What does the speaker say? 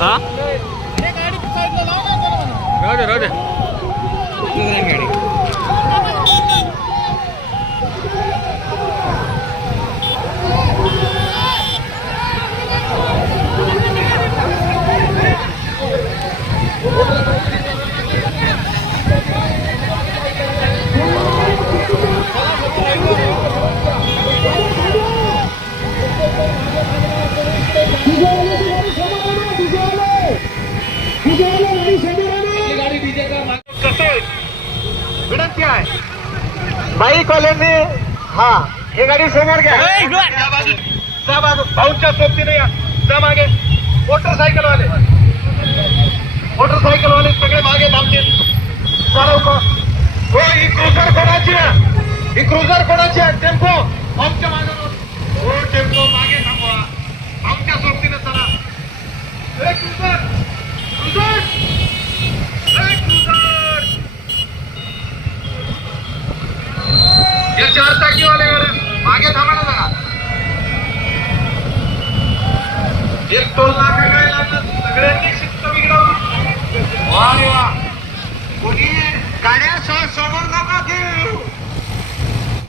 हा हे गाडी साईडला लाव ना जरा म्हणा. राहू दे राहू दे विनंती आहे. बाईक वाल्यांनी हा हे गाडी समोर घ्या. त्या बाजू भाऊच्या सोबतीने या. जा मागे. मोटरसायकल वाले मोटरसायकल वाले सगळे मागे थांबतील. चालव का हो ही क्रुझर कोणाची आहे? ही क्रुझर कोणाची आहे? टेम्पो हे चार चाकीवाले मागे थांबा ना जरा. एक टोल नाका काय लागला? सगळ्यांनी